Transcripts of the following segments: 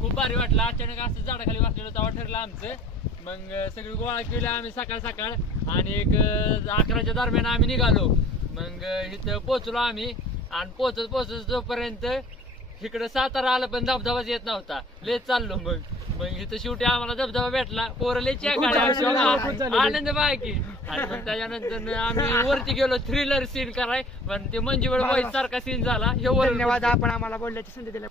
खूप भारी वाटलं. अचानक असं झाडाखाली बसलेलो तेव्हा ठरलं आमचं. मग सगळी गोळा केली आम्ही सकाळ सकाळ आणि एक 11च्या दरम्यान आम्ही निघालो. मग इथं पोचलो आम्ही आणि पोचत जोपर्यंत इकडं सातारा आलं पण धबधबाच येत नव्हता. लेच चाललो. मग इथं शेवटी आम्हाला धबधबा भेटला. पोरं लेची आनंद बाकी. आणि मग त्याच्यानंतर आम्ही वरती गेलो थ्रिलर सीन कराय. पण ते मंजुळ बॉईज सारखा सीन झाला. हे धन्यवाद आपण आम्हाला बोलण्याची संधी दिली.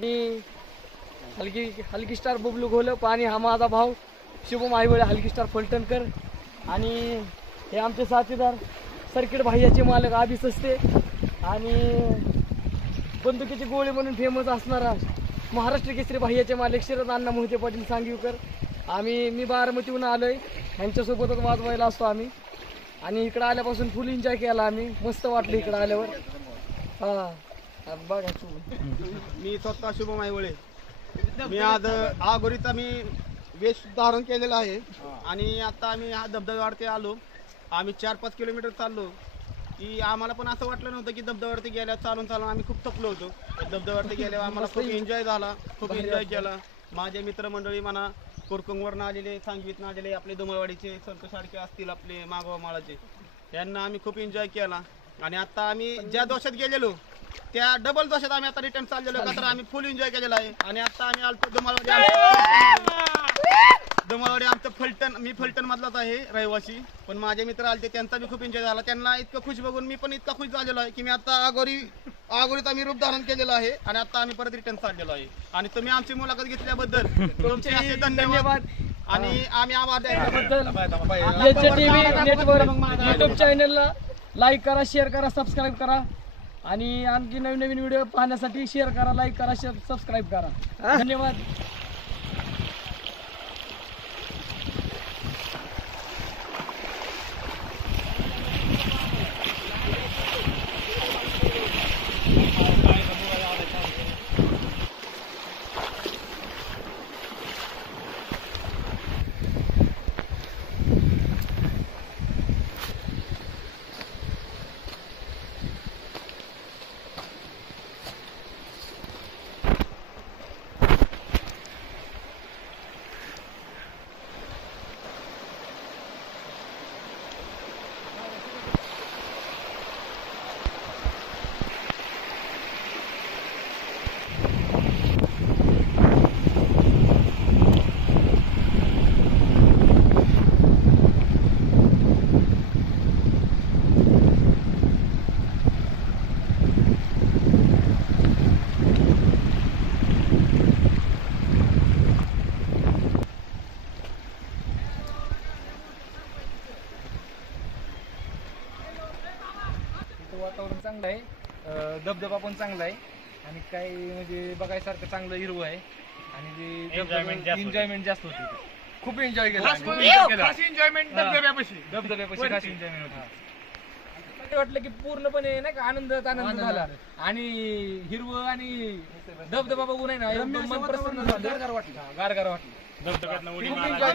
मी हलकी स्टार बबलू घोलप आणि हा माझा भाऊ शुभम आईवळे हलकी स्टार फलटणकर आणि हे आमचे साथीदार सर्किट भाईयाचे मालक आबिस असते आणि बंदुकीची गोळी म्हणून फेमस असणारा महाराष्ट्र केसरी भाईयाचे मालक शरद अण्णा मोहिते पाटील सांगवीकर. मी बारामतीहून आलोय. ह्यांच्यासोबतच वाजवायला असतो आम्ही आणि इकडं आल्यापासून फुल एन्जॉय केला आम्ही. मस्त वाटलं इकडं आल्यावर. हा बघा. मी स्वतः शुभम आईवळे. मी आज आगोरीचा मी वेश धारण केलेला आहे आणि आता आम्ही हा धबधब्यावरती आलो. आम्ही 4-5 किलोमीटर चाललो की आम्हाला पण असं वाटलं नव्हतं की धबधब्यावरती गेल्यावर चालून आम्ही खूप थकलो होतो. धबधब्यावरती गेल्यावर आम्हाला खूप एन्जॉय झाला. खूप एन्जॉय केला. माझे मित्रमंडळी म्हणा कोरकुंगवरनं आलेले, सांगवीतनं आलेले, आपले दुमळवाडीचे संतोषारखे असतील, आपले मागवा माळाचे, यांना आम्ही खूप एन्जॉय केला. आणि आता आम्ही ज्या दोषात गेलेलो त्या डबल दोषात आम्ही आता रिटर्न चाललेलो का तर आम्ही फुल एन्जॉय केलेला आहे. आणि आता आम्ही आलतो दुमळवाडी आमचं फलटण. मी फलटण मधलाच आहे रहिवासी. पण माझे मित्र आलते त्यांचा बी खूप एन्जॉय झाला. त्यांना इतकं खुश बघून मी पण इतका खुश झालेलो आहे की मी आता आगोरीत आम्ही रूप धारण केलेलं आहे आणि आता आम्ही परत रिटर्न चाललेलो आहे. आणि तुम्ही आमची मुलाखत घेतल्याबद्दल तुमचे असे धन्यवाद आणि आम्ही आभार युट्यूब चॅनलला लाईक करा, शेअर करा, सबस्क्राईब करा आणि आणखी नवीन व्हिडिओ पाहण्यासाठी शेअर करा, लाईक करा, सबस्क्राईब करा. धन्यवाद. चांगला आहे, धबधबा पण चांगला आहे आणि काही म्हणजे बघायसारखं चांगलं हिरवं आहे आणि ते एन्जॉयमेंट जास्त होते इथे. खूप एन्जॉय केला एन्जॉयमेंट धबधब्यापाशी खास एन्जॉयमेंट होता. ते वाटलं की पूर्णपणे नाही का आनंदात आनंद झाला आणि हिरवं आणि धबधबा बघून आहे ना एकदम मन प्रसन्न झालं, गारगार वाटलं धबधब्यातनं उडी खूप मारायला.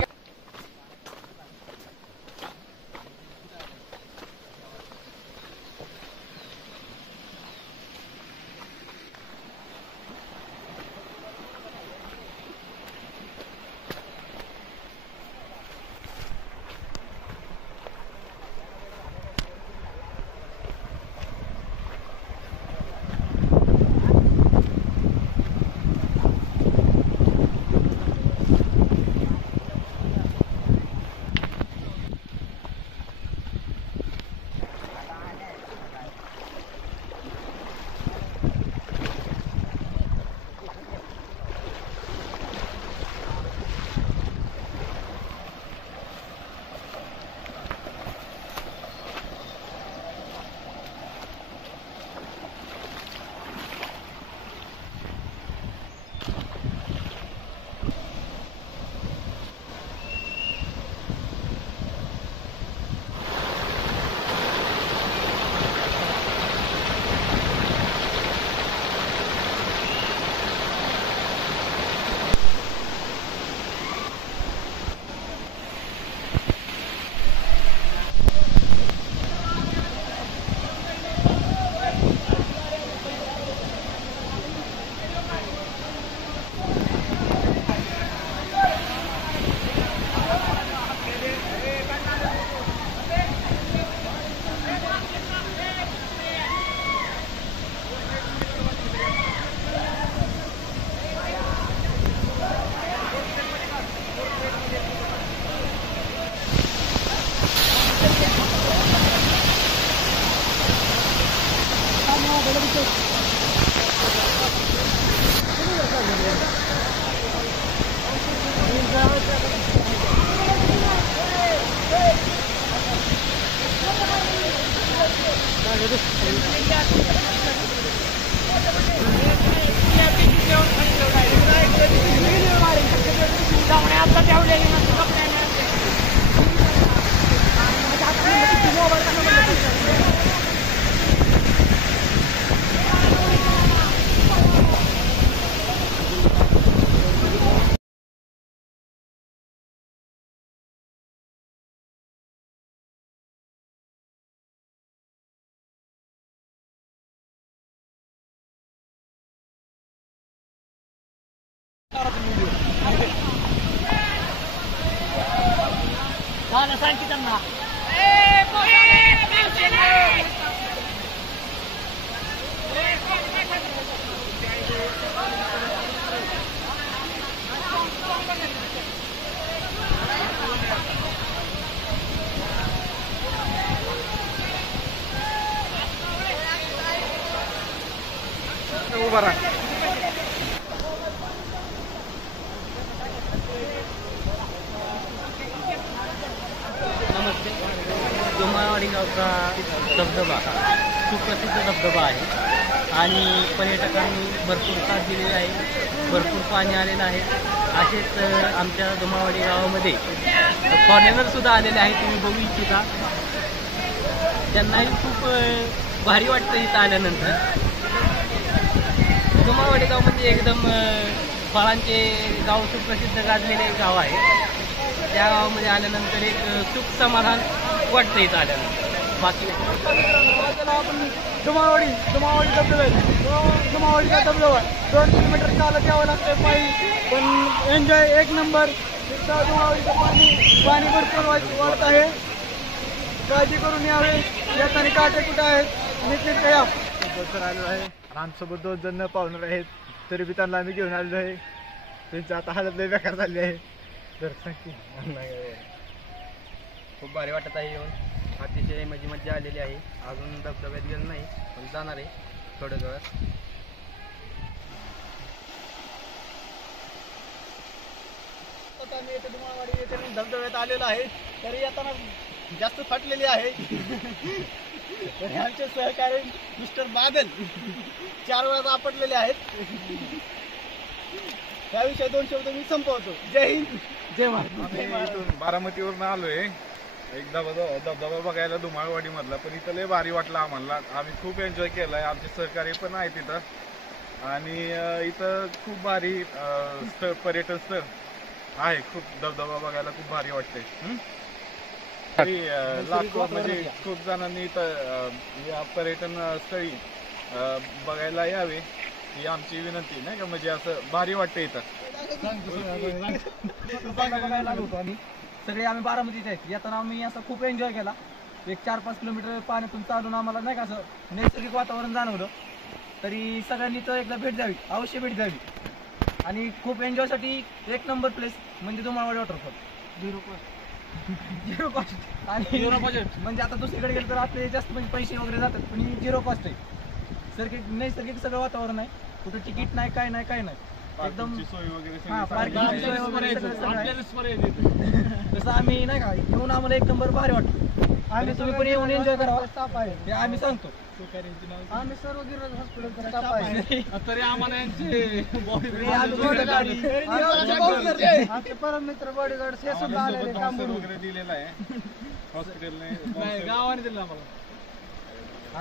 enjoy उभा राहा. नमस्ते. दोमावाडी गावचा धबधबा सुप्रसिद्ध धबधबा आहे आणि पर्यटकांनी भरपूर साथ दिलेली आहे, भरपूर पाणी आलेलं आहे. असेच आमच्या दोमावाडी गावामध्ये फॉरेनरसुद्धा आलेले आहेत, तुम्ही बघू इच्छिता. त्यांनाही खूप भारी वाटतं इथं आल्यानंतर. दोमावाडी गाव म्हणजे एकदम फळांचे गाव सुप्रसिद्ध गाजलेले गाव आहे. त्या गावामध्ये आल्यानंतर एक सुख समाधान वाटतं इथं आल्यानंतर. बाकी आपण धुमावडी धबधबा 2 किलोमीटर चालत यावं लागतं पायी, पण एन्जॉय एक नंबर. धुमावडीचं पाणी भरपूर वाढत आहे, काळजी करून यावे. येताना काटे कुठं आहेत निश्चित या. आलेलो आहे. आमच्यासोबत 2 जण पाहुणार आहेत, तरी बी त्यांना आम्ही घेऊन आलेलो आहे. त्यांची आता हालत लई बेकार झाली आहे. तर खूप भारी वाटत आहे येऊन. अतिशय मजा आलेली आहे. अजून धबधब्यात गेलं नाही, पण जाणार आहे थोड्या वेळात. आता आम्ही येथे धुमावडी येथे धबधब्यात आलेलो आहे. तरी येताना जास्त फाटलेली आहे तर आमचे सहकारी मिस्टर बादल 4 वेळा आपटलेले आहेत. त्याविषयी 2 शब्द मी संपवतो. जय हिंद जय महाराज. आम्ही इथून बारामतीवरून आलोय एक धबधबा बघायला धुमाळवाडी मधला, पण इथं लय भारी वाटलं आम्हाला. आम्ही खूप एन्जॉय केलाय. आमचे सहकारी पण आहेत इथं आणि इथं खूप भारी स्थळ पर्यटन स्थळ आहे. खूप धबधबा बघायला खूप भारी वाटते. लाखो म्हणजे खूप जणांनी इथं या पर्यटन स्थळी बघायला यावे ही आमची विनंती नाही का. म्हणजे असं भारी वाटतं इथं. सगळे आम्ही बारामतीचे आहेत. येताना आम्ही असं खूप एन्जॉय केला. एक 4-5 किलोमीटर पाण्यातून चालून आम्हाला नाही का असं नैसर्गिक वातावरण जाणवलं. तरी सगळ्यांनी तर एकदा भेट द्यावी, अवश्य भेट द्यावी. आणि खूप एन्जॉयसाठी 1 नंबर प्लेस म्हणजे धुमाळवाडी वॉटरफॉल. 0 कॉस्ट आणि 0 बजेट. म्हणजे आता दुसरीकडे गेलं तर आपले जास्त म्हणजे पैसे वगैरे जातात, पण ही 0 कॉस्ट आहे. नैसर्गिक सगळं वातावरण आहे. कुठं तिकीट नाही, काय नाही, काय नाही. एकदम सोय वगैरे पार्किंगची सोय वगैरे सगळं आहे. तसं आम्ही नाही का येऊन आम्हाला 1 नंबर भारी वाटतं. आणि तुम्ही पण येऊन एन्जॉय करावा हे आम्ही सांगतो. आम्ही सर्व गिरराज हॉस्पिटलचा स्टाफ आहे. तरी आम्हाला यांचे आमचे परम मित्र बॉडीगार्ड हे सुद्धा आलेले काम वगैरे दिलेला आहे हॉस्पिटलने. गावाने दिलं आम्हाला.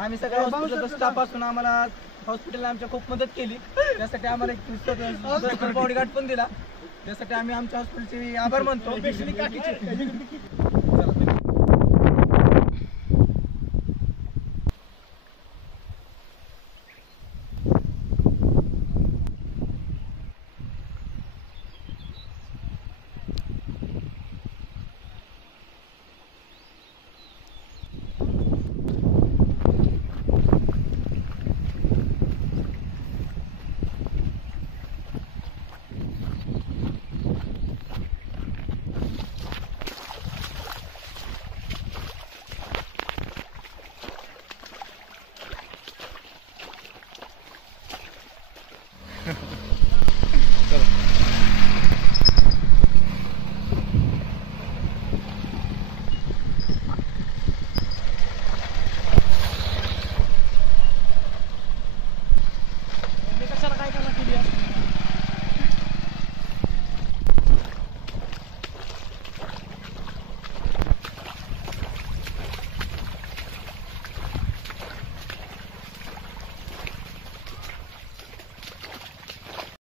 आम्ही सगळ्या हॉस्पिटलचा स्टाफ असून आम्हाला हॉस्पिटलने आमच्या खूप मदत केली. त्यासाठी आम्हाला एक बॉडीगार्ड पण दिला. त्यासाठी आम्ही आमच्या हॉस्पिटलचे आभार मानतो.